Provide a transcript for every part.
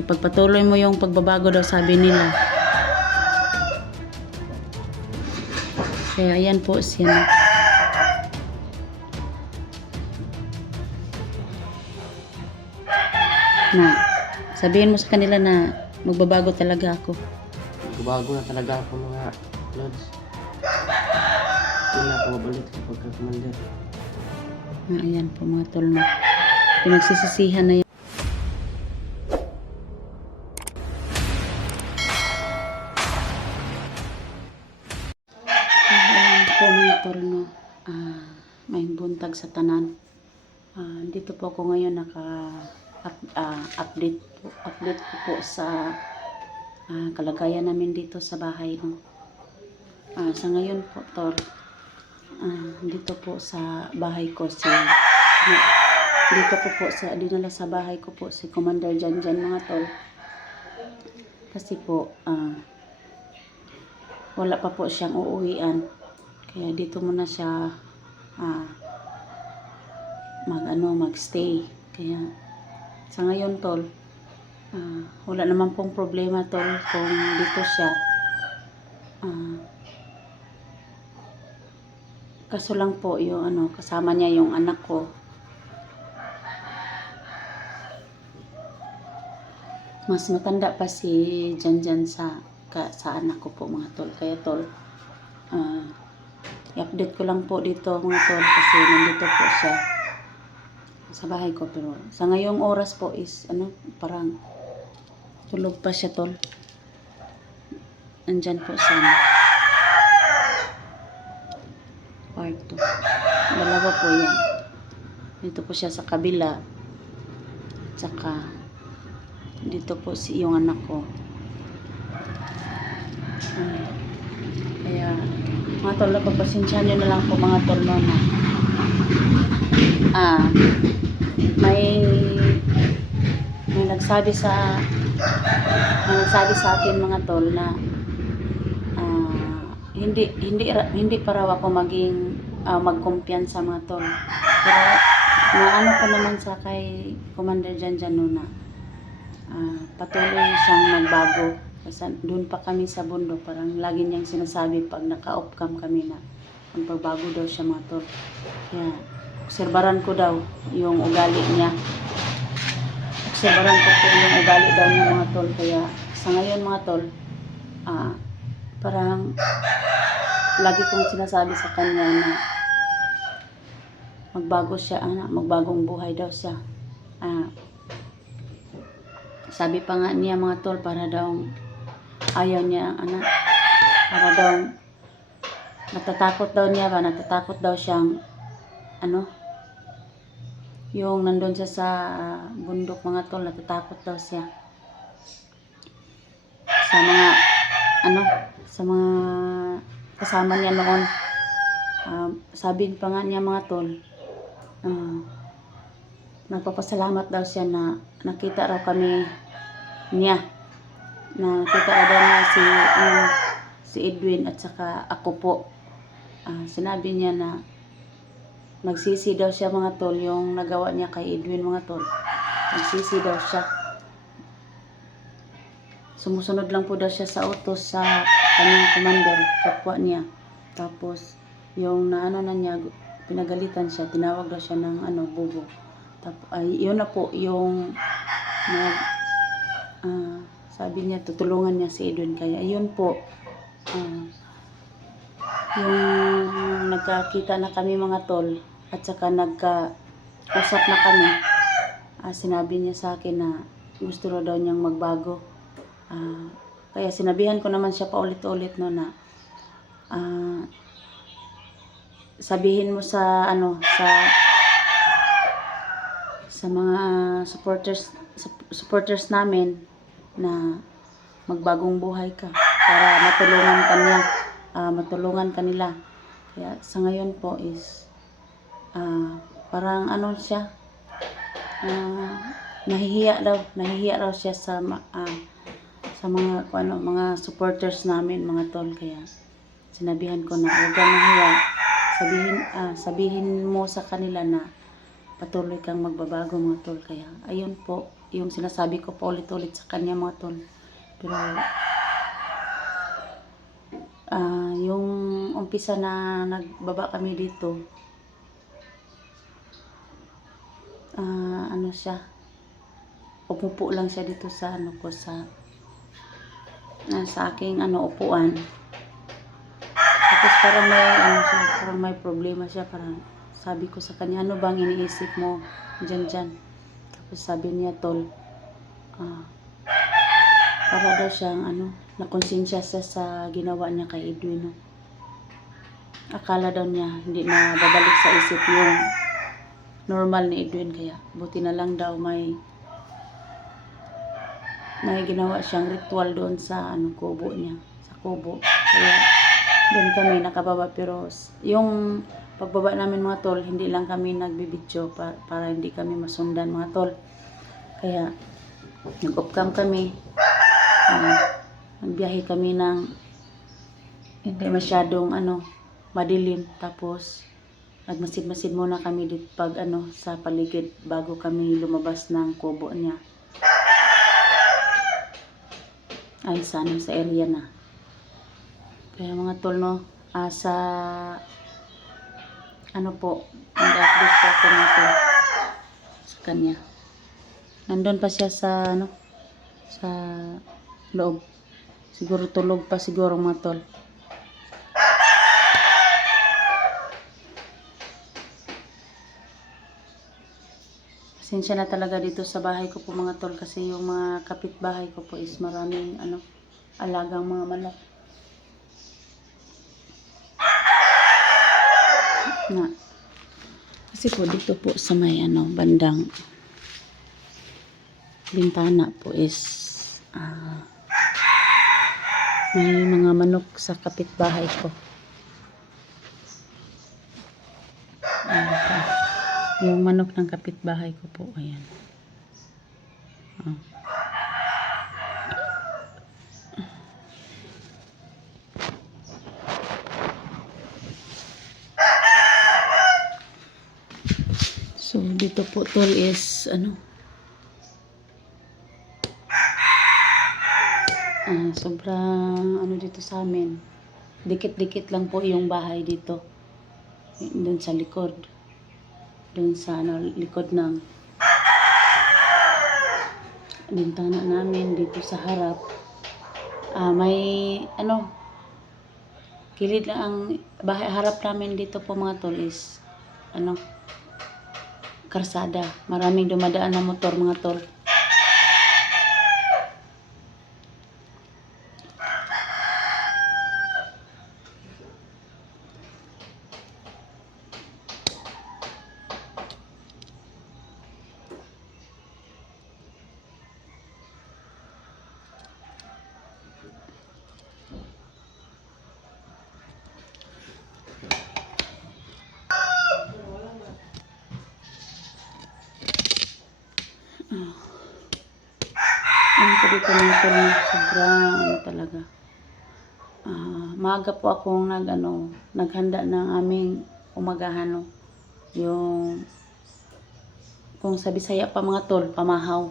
ipagpatuloy mo yung pagbabago daw, sabi nila. Kaya ayan po siya. Na sabihin mo sa kanila na magbabago talaga ako. Magbabago na talaga ako mga lods. Hindi na ako mabalik sa pagka-commander. Ayan po mga tol, na pinagsisisihan na yan. Ayan po mga tol, no. May buntag sa tanan. Dito po ako ngayon update ko po sa kalagayan namin dito sa bahay, no. Sa ngayon po tol, dito po sa bahay ko dito po sa dinala sa bahay ko po si Commander Janjan mga tol, kasi po wala pa po siyang uuwian, kaya dito muna siya magstay. Kaya sa ngayon tol, wala naman pong problema tol kung dito siya, kaso lang po yung kasama niya yung anak ko. Mas matanda pa si Janjan sa anak ko po mga tol. Kaya tol, i-update ko lang po dito mga tol, kasi nandito po siya sa bahay ko. Pero sa ngayong oras po is parang tulog pa siya tol. Nandyan po sa kwarto. Dalawa po yan. Dito po siya sa kabila. Tsaka dito po yung anak ko. Kaya mga tol, pagpasensyahan nyo na lang po mga tol, no, na may nagsabi sa akin mga tol na hindi pa raw ako magkumpiyansa mga tol. Pero naano ko naman sa kay Commander Janjan no, na patuloy siyang magbago. Kasi doon pa kami sa bundok, parang lagi niyang sinasabi pag naka-off cam kami na ang pagbago daw siya mga tol. Kaya obserbaran ko daw yung ugali niya. Obserbaran ko po yung ugali daw niya mga tol. Kaya sa ngayon mga tol, parang lagi kong sinasabi sa kanya na magbago siya, magbagong buhay daw siya. Sabi pa nga niya mga tol, para daw ayaw niya para daw natatakot daw siyang yung nandun siya sa bundok mga tol, natatakot daw siya sa mga kasama niya noon. Sabi pa nga niya mga tol, nagpapasalamat daw siya na nakita raw kami niya, nakita raw niya si Edwin at saka ako po. Sinabi niya na nagsisi daw siya mga tol yung nagawa niya kay Edwin mga tol. Nagsisi daw siya, sumusunod lang po daw siya sa utos sa kanyang commander, kapwa niya. Tapos yung na niya, pinagalitan siya, tinawag daw siya ng bubo. Tapos yun na po yung sabi niya tutulungan niya si Edwin. Kaya yun po, yung nagkakita na kami mga tol, at saka nagkausap na kami, sinabi niya sa akin na gusto daw niyang magbago. Kaya sinabihan ko naman siya paulit-ulit no, na sabihin mo sa mga supporters namin na magbagong buhay ka para matulungan kanila. Kaya sa ngayon po is parang siya, nahihiya raw siya sa mga supporters namin mga tol. Kaya sinabihan ko na huwag kang mahiya, sabihin mo sa kanila na patuloy kang magbabago mga tol. Kaya ayun po yung sinasabi ko pa ulit-ulit sa kanya mga tol. Pero yung umpisa na nagbaba kami dito, ano siya, umupo lang siya dito sa ano ko, sa aking upuan. Tapos parang may ano siya, parang may problema siya, parang sabi ko sa kanya, ano bang iniisip mo dyan? Tapos sabi niya, tol, para daw siyang nakonsensya siya sa ginawa niya kay Edwin. No? Akala daw niya hindi na babalik sa isip yung normal ni Edwin, kaya buti na lang daw may ginawa siyang ritual doon sa kubo niya, sa kubo. Kaya doon kami nakababa, pero yung pagbaba namin mga tol, hindi lang kami nagbibidyo para hindi kami masundan mga tol. Kaya nag-off-cam kami, nagbiyahe kami ng hindi masyadong madilim, tapos nagmasid-masid muna kami dito pag sa paligid bago kami lumabas ng kubo niya. Ay sa area na. Kaya mga tol, no, sa nag-update po ako mga tol sa kanya. Nandun pa siya sa sa loob. Siguro tulog pa siguro mga tol. Pasensya na talaga dito sa bahay ko po mga tol, kasi yung mga kapitbahay ko po is maraming alagang mga manok. Kasi po dito po sa may bandang bintana po is may mga manok sa kapitbahay ko. Yung manok ng kapitbahay ko po, ayan. So dito po tol is sobrang dito sa amin. Dikit-dikit lang po yung bahay dito. Doon sa likod. Doon sa likod ng bintana namin dito sa harap. May kilid lang ang bahay harap namin dito po mga tol is karsada. Maraming dumadaan na motor mga tol. Dito mga tol, sobrang talaga. Maaga po akong naghanda ng aming umagahan, yung kung sa Bisaya pa mga tol, pamahaw.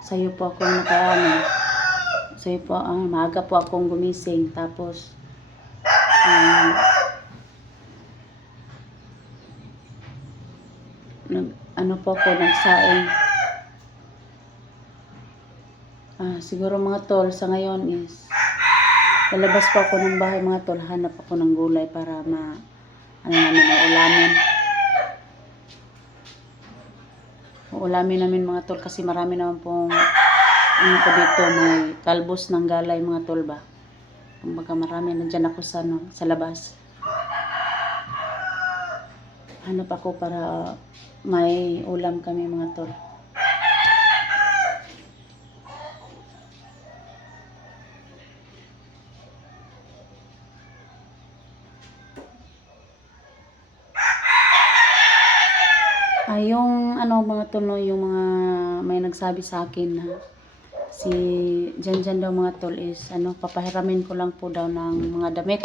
Sayo po akong maaga po akong gumising, tapos nagsaing. Siguro mga tol, sa ngayon is lalabas po ako ng bahay mga tol, hanap ako ng gulay para ulamin namin mga tol, kasi marami naman pong po dito, may talbos ng galay mga tol ba. Kumbaga marami, nandyan ako sa labas. Hanap ako para may ulam kami mga tol. Yung mga tol, yung mga may nagsabi sa akin na si Janjan daw mga tol is papahiramin ko lang po daw ng mga damit,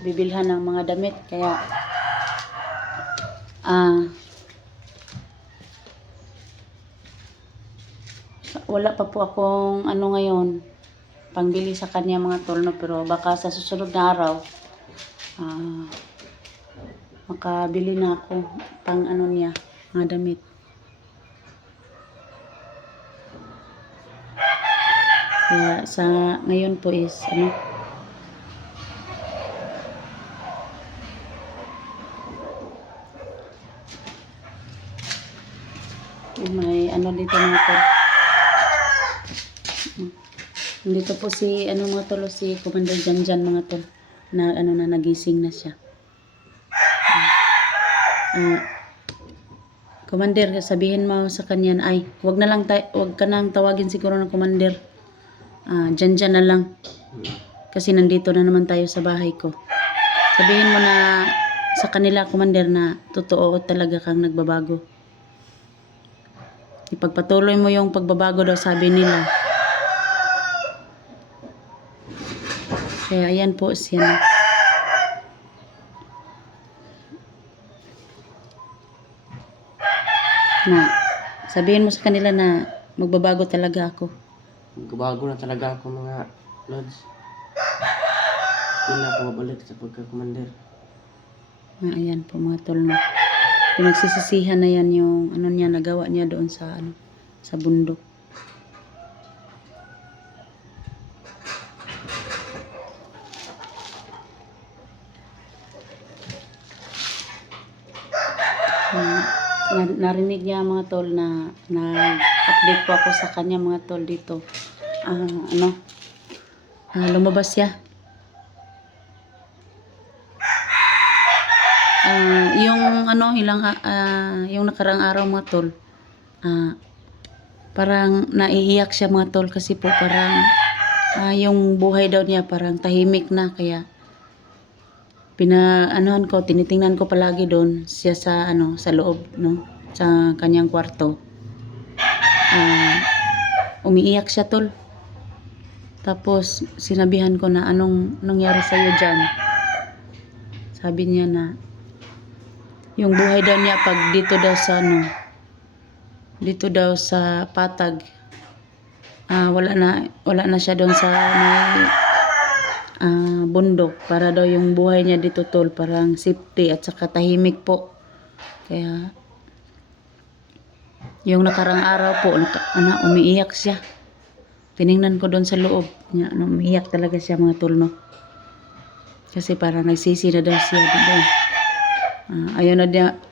bibilhan ng mga damit, kaya wala pa po akong ngayon pangbili sa kanya mga tol, no, pero baka sa susunod na araw makabili na ako pang niya mga damit. Kaya sa ngayon po is may dito mga tol. Dito po si mga tol, si Commander Janjan mga tol, na na nagising na siya. Commander, sabihin mo sa kanya na, ay wag ka nang tawagin siguro ng Commander. Janjan na lang. Kasi nandito na naman tayo sa bahay ko. Sabihin mo na sa kanila, Commander, na totoo talaga kang nagbabago. Ipagpatuloy mo yung pagbabago daw, sabi nila. Kaya ayan po siya. Na sabihin mo sa kanila na magbabago talaga ako. Magbabago na talaga ako mga lods. Hindi na ako babalik sa pagka-commander. Ayan po mga tol, na pinagsisisihan na yan yung niya nagawa niya doon sa sa bundok. Narinig niya mga tol na nag-update po ako sa kanya mga tol dito. Lumabas siya. Yung nakarang araw mga tol, parang naiiyak siya mga tol, kasi po parang yung buhay daw niya parang tahimik na, kaya tinitingnan ko palagi doon siya sa sa loob, no, sa kanyang kwarto. Umiiyak siya tol. Tapos sinabihan ko na, anong nangyari sa iyo diyan? Sabi niya na yung buhay daw niya pag dito daw sa Patag, wala na siya doon sa may bundok, para daw yung buhay niya dito tol parang safety at saka tahimik po. Kaya yung nakarang araw po umiiyak siya. Tiningnan ko doon sa loob niya, umiiyak talaga siya mga tol, no, kasi parang nagsisi na daw siya doon.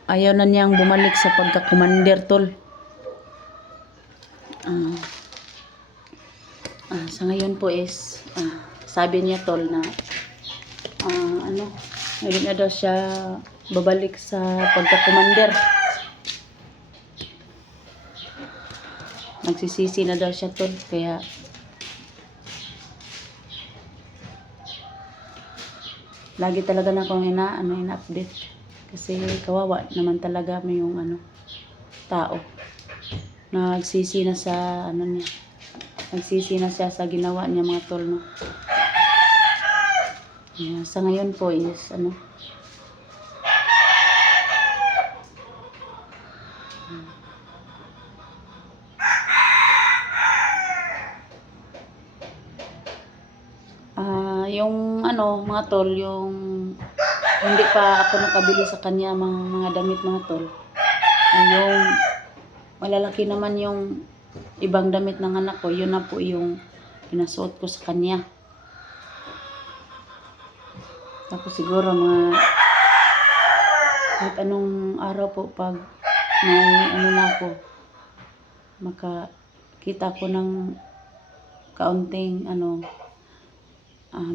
Ayaw na niyang bumalik sa pagka-commander tol. Sa ngayon po is sabi niya tol na hindi na daw siya babalik sa pagka-commander. Nagsisisi na daw siya tol, kaya lagi talaga na akong ina-update, kasi kawawa naman talaga may yung tao. Nagsisi na sa niya. Nagsisi na siya sa ginawa niya mga tol, no. Sa ngayon po is yung mga tol, yung hindi pa ako nakabili sa kanya mga damit mga tol, yung malalaki naman yung ibang damit ng anak ko, yun na po yung pinasuot ko sa kanya. Tapos siguro kahit anong araw po, pag may na ako, makakita ko ng kaunting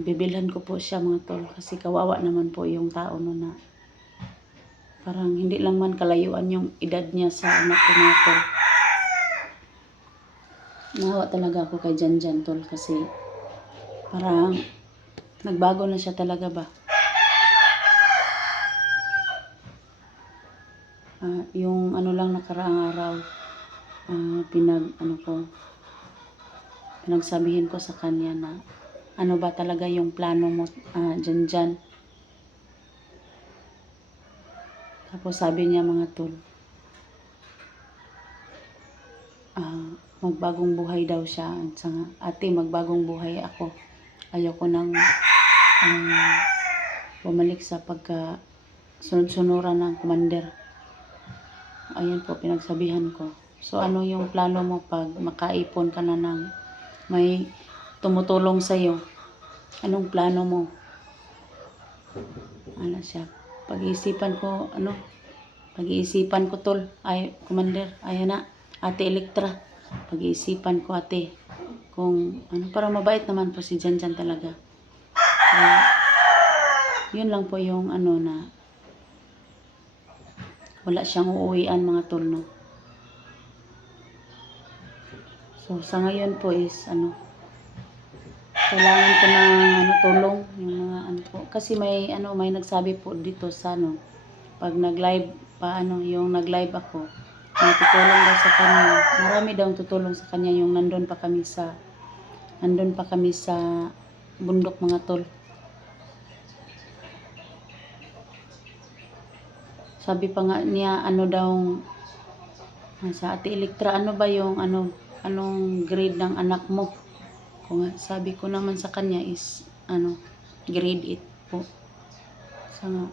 bibilhan ko po siya mga tol, kasi kawawa naman po yung tao na parang hindi lang man kalayuan yung edad niya sa anak ko mga tol. Nahawa talaga ako kay Janjan tol, kasi parang nagbago na siya talaga ba. Yung lang nakaraang araw, pinagsabihin ko sa kanya na ano ba talaga yung plano mo dyan. Tapos sabi niya mga tol, magbagong buhay daw siya. Ate, magbagong buhay ako. Ayoko nang bumalik sa pagka sunod-sunuran ng commander. Ayan po, pinagsabihan ko. So, ano yung plano mo pag makaipon ka na ng may tumutulong sa'yo? Anong plano mo? Ano siya? Pag-iisipan ko tol. Ay, commander, ayan na. Ate Elektra, pag-iisipan ko ate. Kung ano, parang mabait naman po si Janjan talaga. Yun lang po yung ano na wala siyang uuwian mga tol, no? So, sa ngayon po is kailangan ko ng tulong yung mga po. Kasi may nagsabi po dito sa pag nag-live yung nag-live ako, may tutulong daw sa kanya. Marami daw tutulong sa kanya yung nandun pa kami sa bundok mga tol. Sabi pa nga niya sa Ate Elektra, ano ba yung anong grade ng anak mo? Sabi ko naman sa kanya is grade 8 po. So,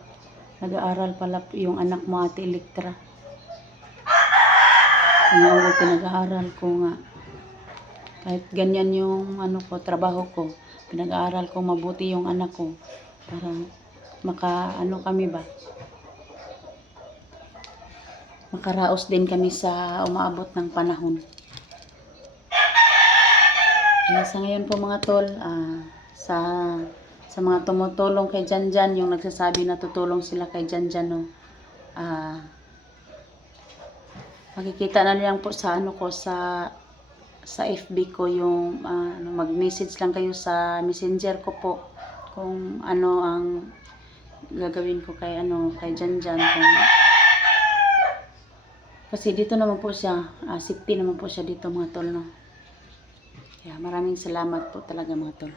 nag-aaral pala yung anak mo, Ate Elektra. Pinag-aaral ko nga. Kahit ganyan yung trabaho ko, pinag-aaral ko mabuti yung anak ko para kami ba? Makaraos din kami sa umaabot ng panahon. Sa ngayon po mga tol, sa mga tumutulong kay Janjan, yung nagsasabi na tutulong sila kay Janjan, makikita na lang po sa sa FB ko yung mag-message lang kayo sa messenger ko po kung ano ang gagawin ko kay Janjan. Kasi dito naman po siya, safety naman po siya dito mga tol, no? Kaya maraming salamat po talaga mga tol.